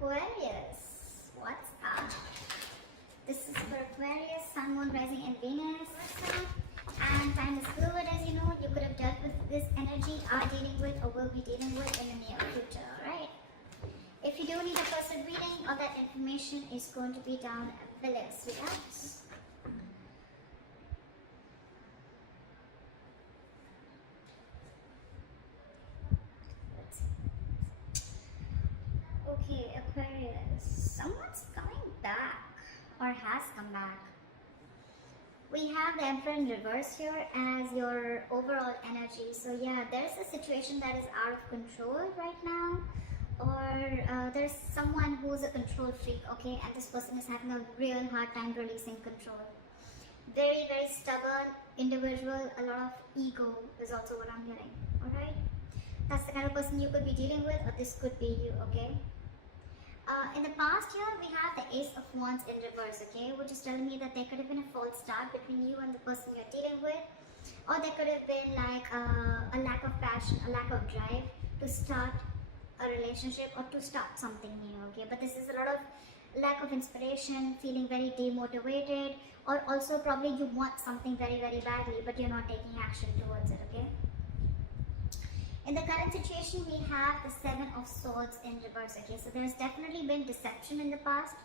Aquarius, what's up? This is for Aquarius, Sun, Moon, Rising and Venus. And time is fluid, as you know. You could have dealt with this energy, are dealing with, or will be dealing with in the near future, alright? If you do need a personal reading, all that information is going to be down below, sweethearts. Okay, Aquarius, someone's coming back or has come back. We have the Emperor in reverse here as your overall energy. So yeah, there's a situation that is out of control right now, or there's someone who's a control freak, okay, and this person is having a real hard time releasing control. Very, very stubborn individual, a lot of ego is also what I'm getting, alright? That's the kind of person you could be dealing with, or this could be you, okay? In the past year, we have the Ace of Wands in reverse, okay, which is telling me that there could have been a false start between you and the person you're dealing with, or there could have been like a lack of passion, a lack of drive to start a relationship or to start something new, okay? But this is a lot of lack of inspiration, feeling very demotivated, or also probably you want something very, very badly, but you're not taking action towards it, okay? In the current situation, we have the Seven of Swords in reverse, okay? So there's definitely been deception in the past.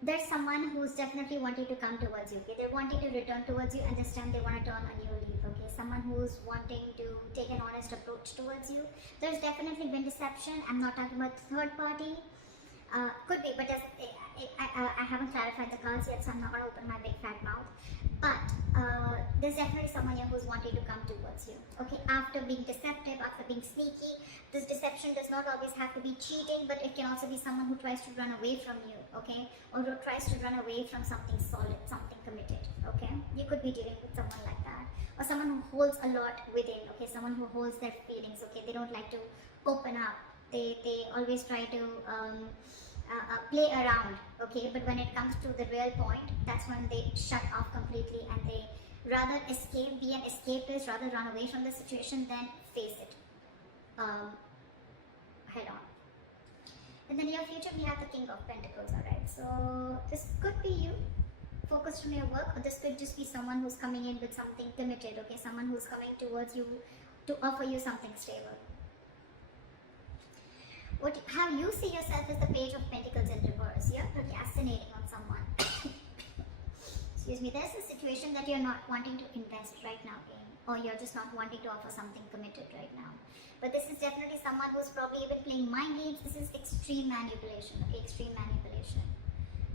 There's someone who's definitely wanting to come towards you, okay? They're wanting to return towards you, and this time they want to turn a new leaf, okay? Someone who's wanting to take an honest approach towards you. There's definitely been deception. I'm not talking about third party. Could be, but I haven't clarified the cards yet, so I'm not going to open my big fat mouth. But there's definitely someone here who's wanting to come towards you, okay? After being deceptive, after being sneaky. This deception does not always have to be cheating, but it can also be someone who tries to run away from you, okay? Or who tries to run away from something solid, something committed, okay? You could be dealing with someone like that. Or someone who holds a lot within, okay? Someone who holds their feelings, okay? They don't like to open up. They always try to play around, okay? But when it comes to the real point, that's when they shut off completely, and they rather escape, be an escapist, rather run away from the situation than face it head on. In the near future, we have the King of Pentacles, alright? So this could be you, focused on your work, or this could just be someone who's coming in with something committed, okay? Someone who's coming towards you to offer you something stable. How you see yourself is the Page of Pentacles in reverse. You're procrastinating on someone. Excuse me. There's a situation that you're not wanting to invest right now in, or you're just not wanting to offer something committed right now. But this is definitely someone who's probably even playing mind games. This is extreme manipulation, okay? Extreme manipulation.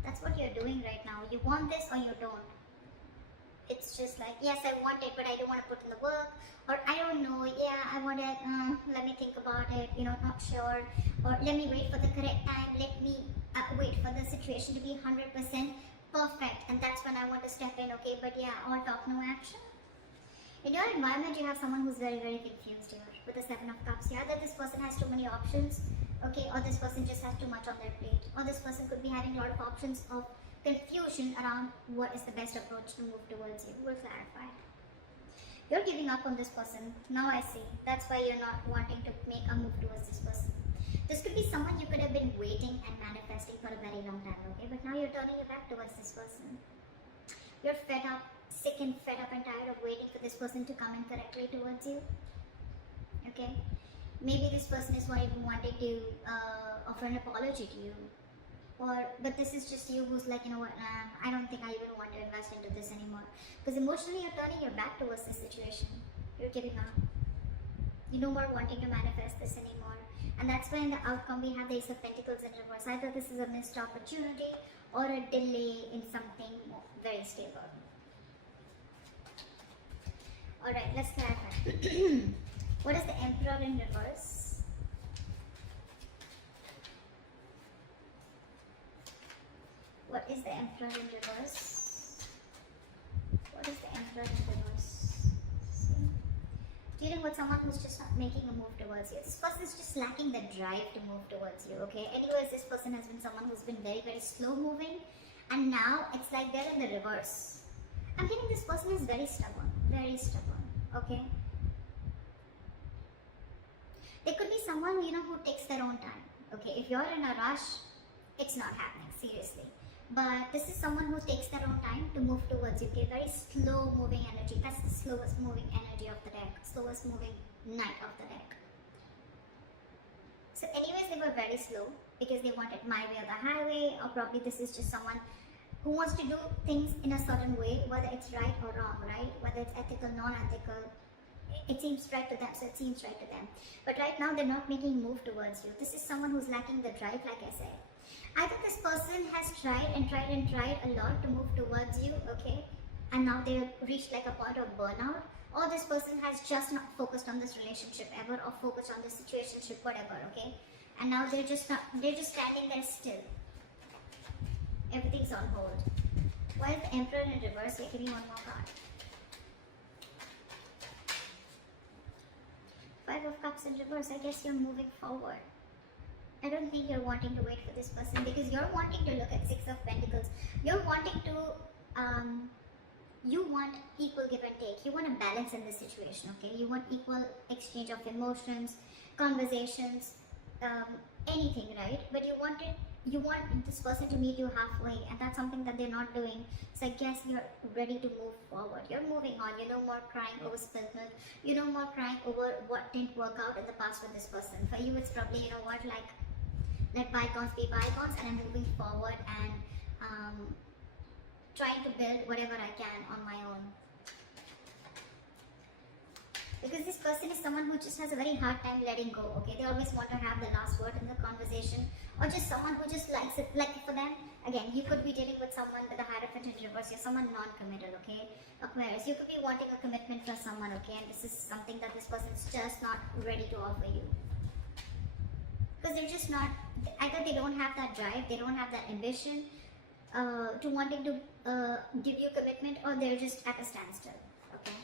That's what you're doing right now. You want this or you don't. It's just like, yes, I want it, but I don't want to put in the work. Or I don't know, yeah, I want it, let me think about it, you know, not sure. Or let me wait for the correct time. Let me wait for the situation to be 100% perfect. And that's when I want to step in, okay? But yeah, all talk, no action. In your environment, you have someone who's very, very confused here with the Seven of Cups. Yeah, that this person has too many options, okay? Or this person just has too much on their plate. Or this person could be having a lot of options of confusion around what is the best approach to move towards you. We'll clarify. You're giving up on this person. Now I see. That's why you're not wanting to make a move towards this person. This could be someone you could have been waiting and manifesting for a very long time, okay? But now you're turning your back towards this person. You're fed up, sick and fed up and tired of waiting for this person to come in correctly towards you, okay? Maybe this person is not even wanting to offer an apology to you. But this is just you who's like, you know what, I don't think I even want to invest into this anymore. Because emotionally you're turning your back towards this situation. You're giving up. You're no more wanting to manifest this anymore. And that's why in the outcome we have the Ace of Pentacles in reverse. Either this is a missed opportunity or a delay in something very stable. Alright, let's clarify. What is the Emperor in reverse? What is the Emperor in reverse? What is the Emperor in reverse? See? Dealing with someone who's just not making a move towards you. This person is just lacking the drive to move towards you, okay? Anyways, this person has been someone who's been very, very slow moving, and now it's like they're in the reverse. I'm getting this person is very stubborn, okay? There could be someone, who takes their own time. Okay, if you're in a rush, it's not happening, seriously. But this is someone who takes their own time to move towards you. Okay, very slow moving energy. That's the slowest moving energy of the deck, slowest moving knight of the deck. So anyways, they were very slow because they wanted my way or the highway, or probably this is just someone who wants to do things in a certain way, whether it's right or wrong, right? Whether it's ethical, non-ethical, it seems right to them, so it seems right to them. But right now, they're not making a move towards you. This is someone who's lacking the drive, like I said. Either this person has tried and tried and tried a lot to move towards you, okay? And now they've reached like a point of burnout. Or this person has just not focused on this relationship ever, or focused on this situationship, whatever, okay? And now they're just standing there still. Everything's on hold. Why is the Emperor in reverse? Yeah, give me one more card. Five of Cups in reverse. I guess you're moving forward. I don't think you're wanting to wait for this person, because you're wanting to look at Six of Pentacles. You're wanting to, you want equal give and take. You want a balance in this situation, okay? You want equal exchange of emotions, conversations, anything, right? But you want this person to meet you halfway, and that's something that they're not doing. So I guess you're ready to move forward. You're moving on. You no more crying over spilled milk. You no more crying over what didn't work out in the past with this person. For you, it's probably, like, let bygones be bygones, and I'm moving forward and trying to build whatever I can on my own. Because this person is someone who just has a very hard time letting go, okay? They always want to have the last word in the conversation, or just someone who just likes it. Like for them, again, you could be dealing with someone with a Hierophant in reverse. You're someone non-committal, okay? Aquarius, you could be wanting a commitment from someone, okay? And this is something that this person is just not ready to offer you. Because they're just not, either they don't have that drive, they don't have that ambition to wanting to give you commitment, or they're just at a standstill, okay?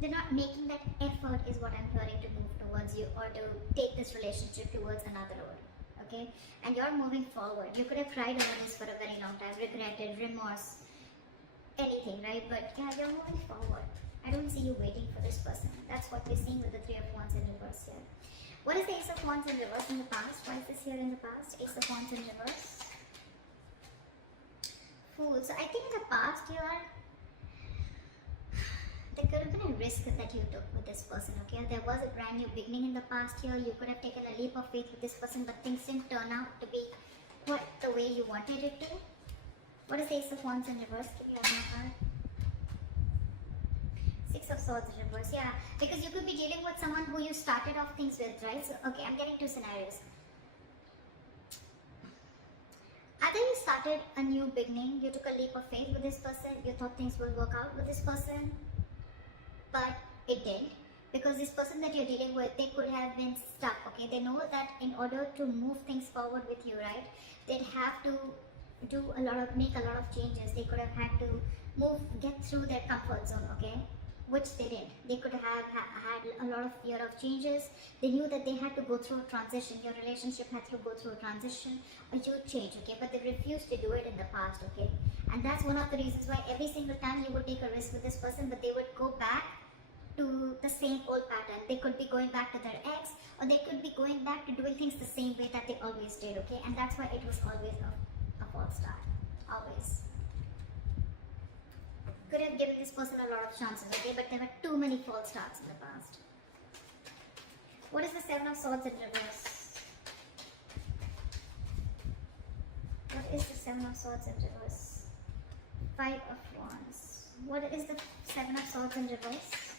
They're not making that effort, is what I'm hearing, to move towards you, or to take this relationship towards another road, okay? And you're moving forward. You could have cried over this for a very long time, regretted, remorse, anything, right? But yeah, you're moving forward. I don't see you waiting for this person. That's what we're seeing with the Three of Wands in reverse here. What is the Ace of Wands in reverse in the past? Why is this here in the past? Ace of Wands in reverse. Fool. So I think in the past year, there could have been a risk that you took with this person, okay? There was a brand new beginning in the past year. You could have taken a leap of faith with this person, but things didn't turn out to be quite the way you wanted it to. What is the Ace of Wands in reverse? Give me one more card. Six of Swords in reverse, yeah. Because you could be dealing with someone who you started off things with, right? So, okay, I'm getting two scenarios. Either you started a new beginning, you took a leap of faith with this person, you thought things will work out with this person, but it didn't. Because this person that you're dealing with, they could have been stuck, okay? They know that in order to move things forward with you, right, they'd have to make a lot of changes. They could have had to get through their comfort zone, okay? Which they didn't. They could have had a lot of fear of changes. They knew that they had to go through a transition. Your relationship had to go through a transition, a huge change, okay? But they refused to do it in the past, okay? And that's one of the reasons why every single time you would take a risk with this person, but they would go back to the same old pattern. They could be going back to their ex, or they could be going back to doing things the same way that they always did, okay? And that's why it was always a false start. Always. Could have given this person a lot of chances, okay? But there were too many false starts in the past. What is the Seven of Swords in reverse? What is the Seven of Swords in reverse? Five of Wands. What is the Seven of Swords in reverse?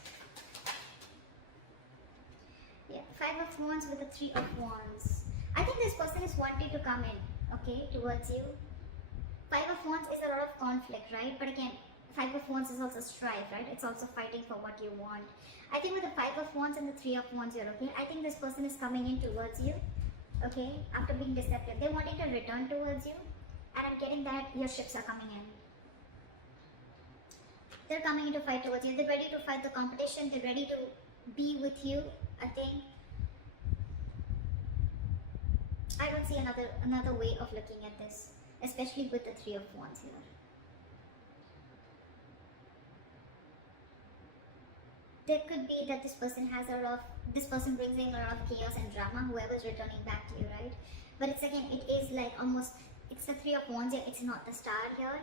Yeah, Five of Wands with the Three of Wands. I think this person is wanting to come in, okay, towards you. Five of Wands is a lot of conflict, right? But again, Five of Wands is also strife, right? It's also fighting for what you want. I think with the Five of Wands and the Three of Wands here, okay? I think this person is coming in towards you, okay? After being deceptive. They're wanting to return towards you. And I'm getting that your ships are coming in. They're coming in to fight towards you. They're ready to fight the competition. They're ready to be with you, I think. I don't see another way of looking at this, especially with the Three of Wands here. there could be that this person has a lot of, this person brings in a lot of chaos and drama, whoever's returning back to you, right? But it's again, it is like almost, it's the Three of Wands here, it's not the Star here.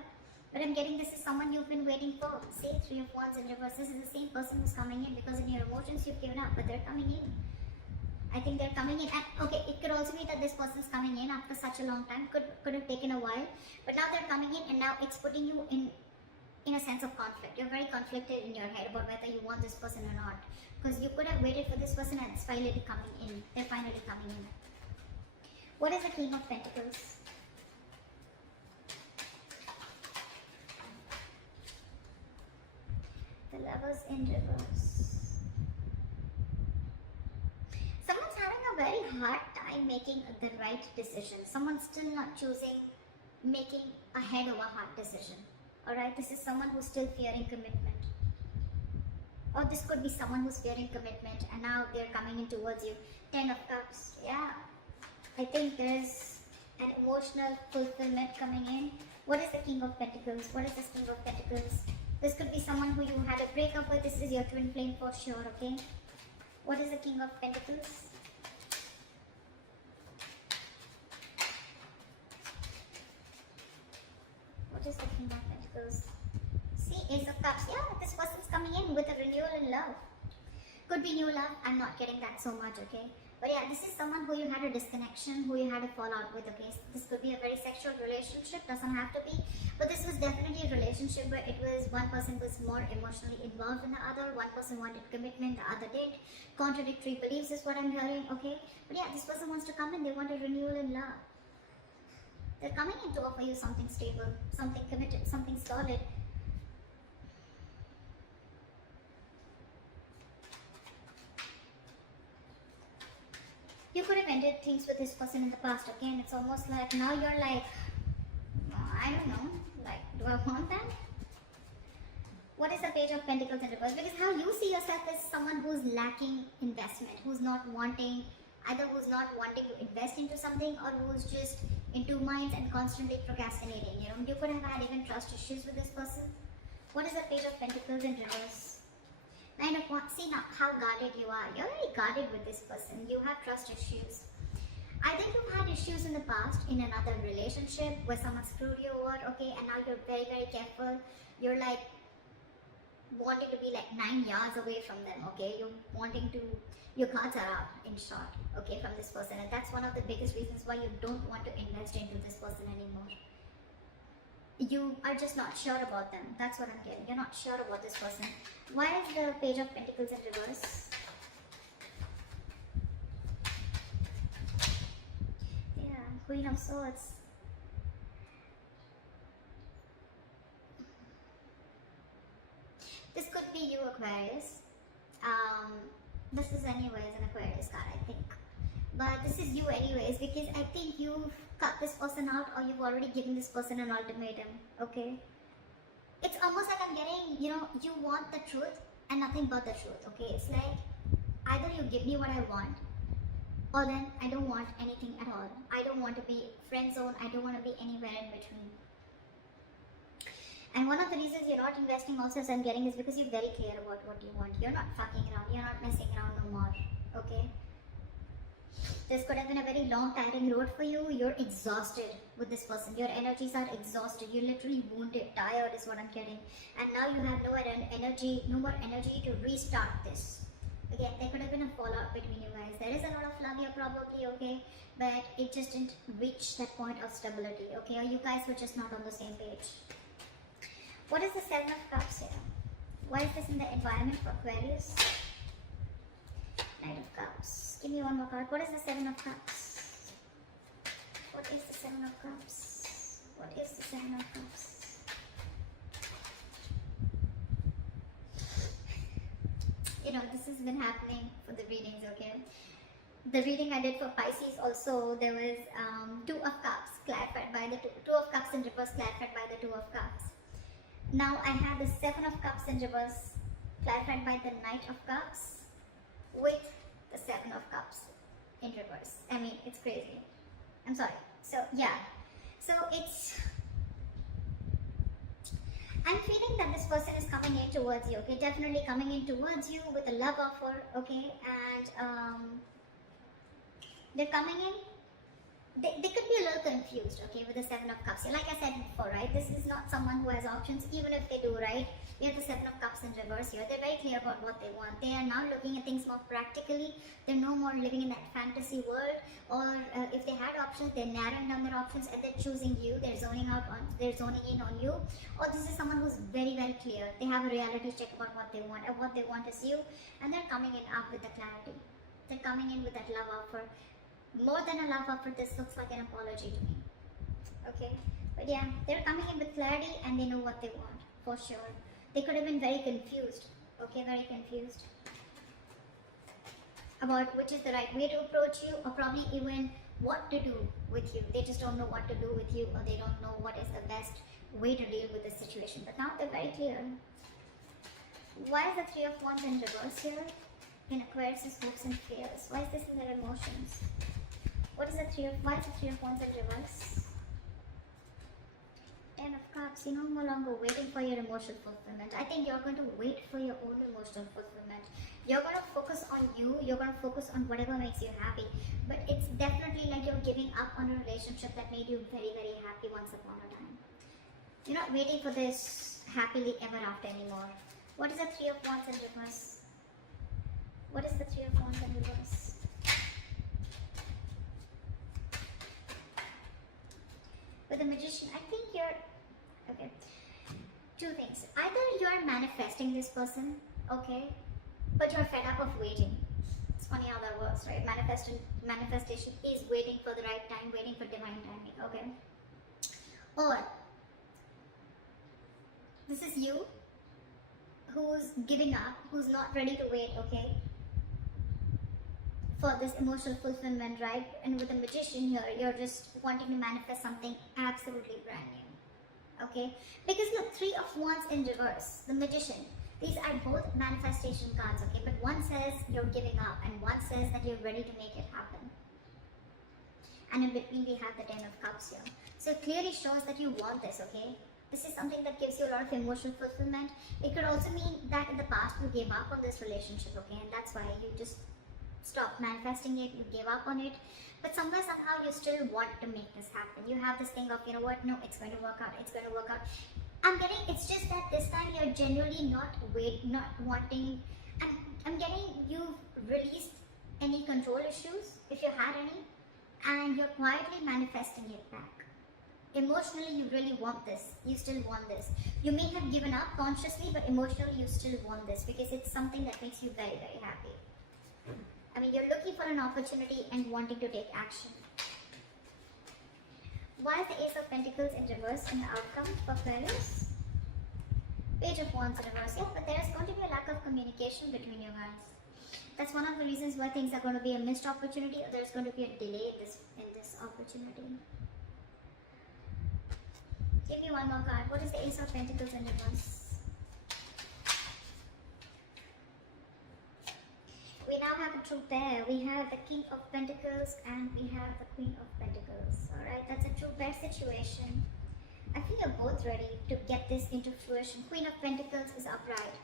But I'm getting this is someone you've been waiting for. See, Three of Wands in reverse. This is the same person who's coming in, because in your emotions you've given up, but they're coming in. I think they're coming in. And okay, it could also be that this person's coming in after such a long time. Could have taken a while, but now they're coming in, and now it's putting you in a sense of conflict. You're very conflicted in your head about whether you want this person or not, because you could have waited for this person and it's finally coming in. They're finally coming in. What is the King of Pentacles? The Lovers in reverse. Someone's having a very hard time making the right decision. Someone's still not choosing, making a head over heart decision. Alright, this is someone who's still fearing commitment. Or this could be someone who's fearing commitment and now they're coming in towards you. 10 of Cups. Yeah. I think there's an emotional fulfillment coming in. What is the King of Pentacles? What is this King of Pentacles? This could be someone who you had a breakup with. This is your twin flame for sure, okay? What is the King of Pentacles? What is the King of Pentacles? See, Ace of Cups. Yeah, this person's coming in with a renewal in love. Could be new love. I'm not getting that so much, okay? But yeah, this is someone who you had a disconnection, who you had a fallout with, okay? This could be a very sexual relationship, doesn't have to be. But this was definitely a relationship where it was one person was more emotionally involved than the other, one person wanted commitment, the other didn't. Contradictory beliefs is what I'm hearing, okay? But yeah, this person wants to come in, they want a renewal in love. They're coming in to offer you something stable, something committed, something solid. You could have ended things with this person in the past, okay? And it's almost like now you're like, I don't know, like, do I want that? What is the Page of Pentacles in reverse? Because how you see yourself is someone who's lacking investment, who's not wanting, either who's not wanting to invest into something or who's just in two minds and constantly procrastinating. You know, you could have had even trust issues with this person. What is the Page of Pentacles in reverse? Nine of Wands. See now how guarded you are. You're very guarded with this person. You have trust issues. I think you've had issues in the past in another relationship where someone screwed you over, okay, and now you're very, very careful. You're like wanting to be like 9 yards away from them, okay? You're wanting to, your cards are out in short, okay, from this person. And that's one of the biggest reasons why you don't want to invest into this person anymore. You are just not sure about them. That's what I'm getting. You're not sure about this person. Why is the Page of Pentacles in reverse? Yeah, Queen of Swords. This could be you, Aquarius. This is anyways an Aquarius card, I think. But this is you anyways, because I think you've cut this person out or you've already given this person an ultimatum, okay? It's almost like I'm getting, you know, you want the truth and nothing but the truth, okay? It's like, either you give me what I want, or then I don't want anything at all. I don't want to be friend zone, I don't want to be anywhere in between. And one of the reasons you're not investing also, as I'm getting, is because you're very clear about what you want. You're not fucking around, you're not messing around no more, okay? This could have been a very long, tiring road for you. You're exhausted with this person. Your energies are exhausted. You're literally wounded, tired is what I'm getting. And now you have no more energy to restart this. Again, there could have been a fallout between you guys. There is a lot of love here probably, okay? But it just didn't reach that point of stability, okay? Or you guys were just not on the same page. What is the Seven of Cups here? Why is this in the environment for Aquarius? Knight of Cups. Give me one more card. What is the Seven of Cups? What is the Seven of Cups? What is the Seven of Cups? You know, this has been happening for the readings, okay? The reading I did for Pisces also, there was Two of Cups clarified by the Two of Cups in reverse clarified by the Two of Cups. Now I have the Seven of Cups in reverse clarified by the Knight of Cups with the Seven of Cups in reverse. I mean, it's crazy. I'm sorry. So yeah, so it's I'm feeling that this person is coming in towards you, okay? Definitely coming in towards you with a love offer, okay? And they're coming in. They could be a little confused, okay, with the Seven of Cups. Like I said before, right? This is not someone who has options, even if they do, right? We have the Seven of Cups in reverse here. They're very clear about what they want. They are now looking at things more practically. They're no more living in that fantasy world. Or if they had options, they're narrowing down their options and they're choosing you. They're zoning in on you. Or this is someone who's very, very clear. They have a reality check about what they want, and what they want is you. And they're coming in up with the clarity. They're coming in with that love offer. More than a love offer, this looks like an apology to me. Okay, but yeah, they're coming in with clarity and they know what they want, for sure. They could have been very confused, okay, very confused about which is the right way to approach you, or probably even what to do with you. They just don't know what to do with you, or they don't know what is the best way to deal with this situation. But now they're very clear. Why is the Three of Wands in reverse here? In Aquarius' hopes and fears. Why is this in their emotions? What is the why is the Three of Wands in reverse? Ten of Cups. You're no longer waiting for your emotional fulfillment. I think you're going to wait for your own emotional fulfillment. You're going to focus on you. You're going to focus on whatever makes you happy. But it's definitely like you're giving up on a relationship that made you very, very happy once upon a time. You're not waiting for this happily ever after anymore. What is the Three of Wands in reverse? What is the Three of Wands in reverse? With the Magician, I think you're, okay, two things. Either you're manifesting this person, okay, but you're fed up of waiting. It's funny how that works, right? Manifestation is waiting for the right time, waiting for divine timing, okay? Or this is you who's giving up, who's not ready to wait, okay, for this emotional fulfillment, right? And with the Magician here, you're just wanting to manifest something absolutely brand new, okay? Because look, Three of Wands in reverse, the Magician, these are both manifestation cards, okay? But one says you're giving up and one says that you're ready to make it happen. And in between we have the Ten of Cups here. So it clearly shows that you want this, okay? This is something that gives you a lot of emotional fulfillment. It could also mean that in the past you gave up on this relationship, okay? And that's why you just stopped manifesting it, you gave up on it, but somewhere, somehow you still want to make this happen. You have this thing of, you know what, no, it's going to work out, it's going to work out. I'm getting, it's just that this time you're genuinely not wanting, I'm getting you've released any control issues, if you had any, and you're quietly manifesting it back. Emotionally, you really want this, you still want this. You may have given up consciously, but emotionally you still want this, because it's something that makes you very, very happy. I mean, you're looking for an opportunity and wanting to take action. Why is the Ace of Pentacles in reverse in the outcome for Aquarius? Page of Wands in reverse. Yeah, but there's going to be a lack of communication between you guys. That's one of the reasons why things are going to be a missed opportunity, or there's going to be a delay in this opportunity. Give me one more card. What is the Ace of Pentacles in reverse? We now have a true pair. We have the King of Pentacles and we have the Queen of Pentacles. Alright, that's a true pair situation. I feel you're both ready to get this into fruition. Queen of Pentacles is upright.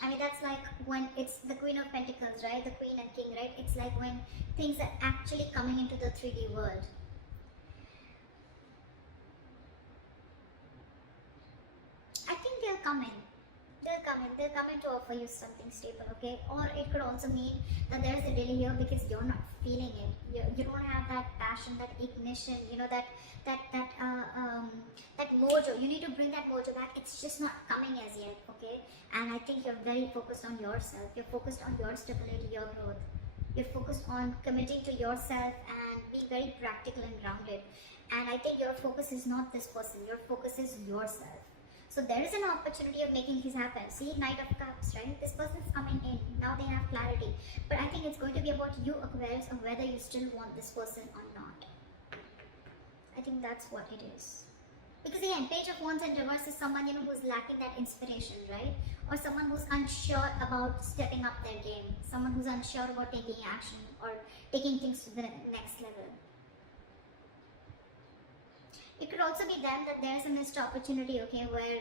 I mean, that's like when it's the Queen of Pentacles, right? The Queen and King, right? It's like when things are actually coming into the 3D world. I think they'll come in. They'll come in to offer you something stable, okay? Or it could also mean that there's a delay here because you're not feeling it. You don't have that passion, that ignition, you know, that mojo. You need to bring that mojo back. It's just not coming as yet, okay? And I think you're very focused on yourself. You're focused on your stability, your growth. You're focused on committing to yourself and being very practical and grounded. And I think your focus is not this person. Your focus is yourself. So there is an opportunity of making this happen. See, Knight of Cups, right? This person is coming in. Now they have clarity. But I think it's going to be about you, Aquarius, of whether you still want this person or not. I think that's what it is. Because again, Page of Wands in reverse is someone, you know, who's lacking that inspiration, right? Or someone who's unsure about stepping up their game. Someone who's unsure about taking action or taking things to the next level. It could also be them that there's a missed opportunity, okay, where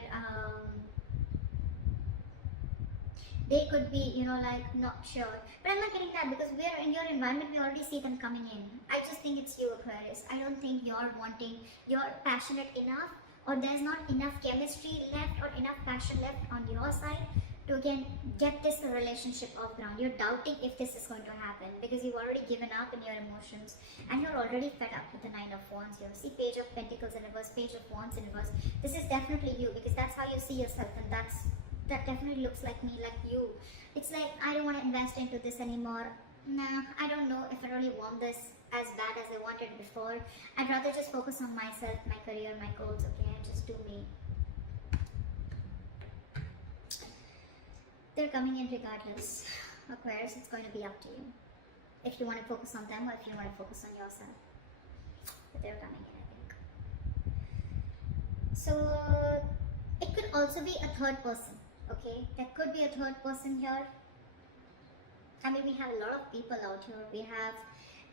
they could be, you know, like not sure. But I'm not getting that because we're in your environment, we already see them coming in. I just think it's you, Aquarius. I don't think you're passionate enough, or there's not enough chemistry left or enough passion left on your side to again get this relationship off ground. You're doubting if this is going to happen because you've already given up in your emotions and you're already fed up with the 9 of Wands here. See, Page of Pentacles in reverse, Page of Wands in reverse. This is definitely you because that's how you see yourself, and that definitely looks like me, like you. It's like, I don't want to invest into this anymore. Nah, I don't know if I really want this as bad as I wanted before. I'd rather just focus on myself, my career, my goals, okay, and just do me. They're coming in regardless. Aquarius, it's going to be up to you. If you want to focus on them or if you want to focus on yourself. But they're coming in, I think. So, it could also be a third person, okay? There could be a third person here. I mean, we have a lot of people out here. We have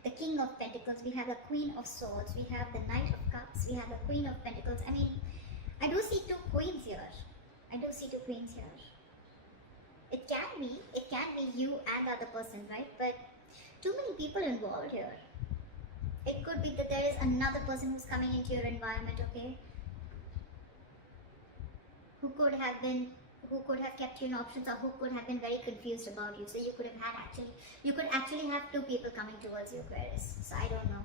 the King of Pentacles, we have the Queen of Swords, we have the Knight of Cups, we have the Queen of Pentacles. I mean, I do see 2 queens here. I do see 2 queens here. It can be you and the other person, right? But too many people involved here. It could be that there is another person who's coming into your environment, okay? Who could have kept you in options, or who could have been very confused about you. So you could actually have 2 people coming towards you, Aquarius. So I don't know.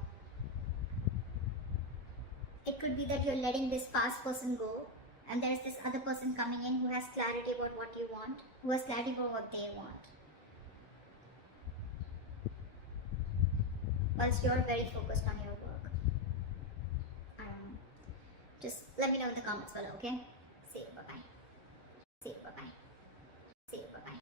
It could be that you're letting this past person go, and there's this other person coming in who has clarity about what you want, who has clarity about what they want. Whilst you're very focused on your work. I don't know. Just let me know in the comments below, okay? See you, bye-bye. See you, bye-bye.